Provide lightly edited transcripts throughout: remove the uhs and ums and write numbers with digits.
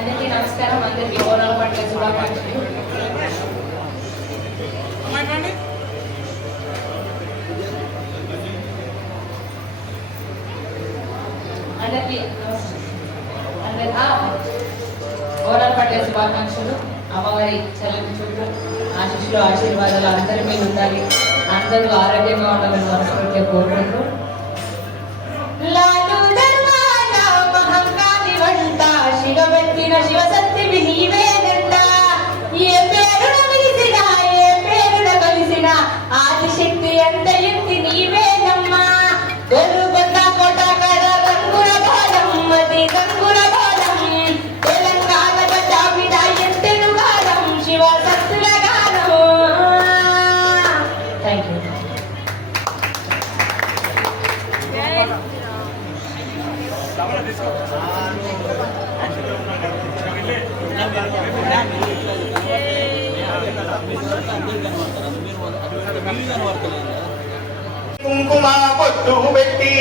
అందరికీ నమస్కారం. అందరికీ బోనాల పండుగ శుభాకాంక్షలు. అందరికీ బోనాల పండుగ శుభాకాంక్షలు. అమ్మవారి చల్లని చూపు ఆశీస్సులు ఆశీర్వాదాలు అందరి మీద ఉండాలి. అందరూ ఆరోగ్యంగా ఉండాలని మనస్ఫూర్తిగా కోరుకుంటూ శివబెట్టిన శివశక్తి నీవేనంట. ఏ పేరున పిలిచినా ఏ పేరున కలిసిన ఆదిశక్తి అంత ఎత్తి నీవేనమ్మా. గొల్లుగొండ కోట కడ రంగుల బాలం మది రంగుల బాలం తెలంగాణ జాబిత ఎత్తెను గాలం శివశక్తుల గానం. Thank you. కుంకుమ పొట్టు పెట్టి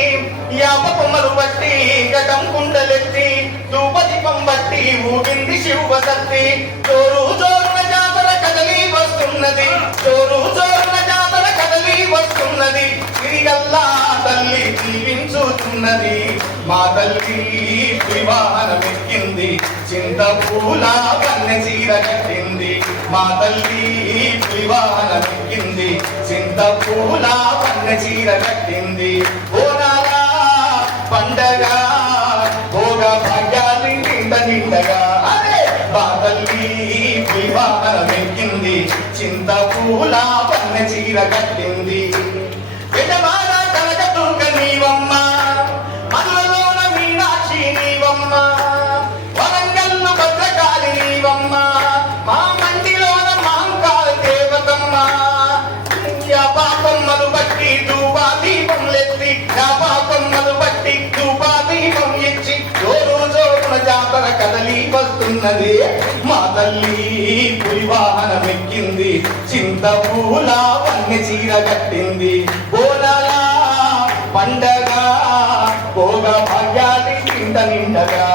యాప కొమ్మలు బట్టి గటం కుండలెత్తి ధూపదీపం బట్టి ఊగింది శివశక్తి. చోరు చోరున జాతర కదలి వస్తున్నది, చోరు చోరున జాతర కదలి వస్తున్నది. తిరిగల్లా తల్లి జీవించుతున్నది, మా తల్లి వివాహనమెక్కింది. చింత పూల వన్నె చీర కట్టింది, మా తల్లి వివాహనమెక్కింది. చింత పూల వన్నె చీర కట్టింది. బోనాల పండగ భోగ భాగ్యాలు నిండ నిండగా మా తల్లి వివాహనమెక్కింది. చింత పూల వన్నె చీర కట్టింది. విజమాల కనకదుర్గ నీవమ్మ, మధురలోన మీనాక్షి నీవమ్మ, వరంగల్లు భద్రకాళి నీవమ్మ, మా మండిలోన మహంకాళ దేవతమ్మ. యాపాపమ్మలు బట్టి ధూపా దీపం లెత్తి, యాపాపమ్మలు బట్టి ధూపా దీపం ఇచ్చి జోరు జోరున జాతర కదలి వస్తున్నది. మా తల్లి పులివాహనమెక్కింది, చింత పూల వన్నె చీర కట్టింది. బోనాల పండగ భోగ భాగ్యాలు నిండ నిండగా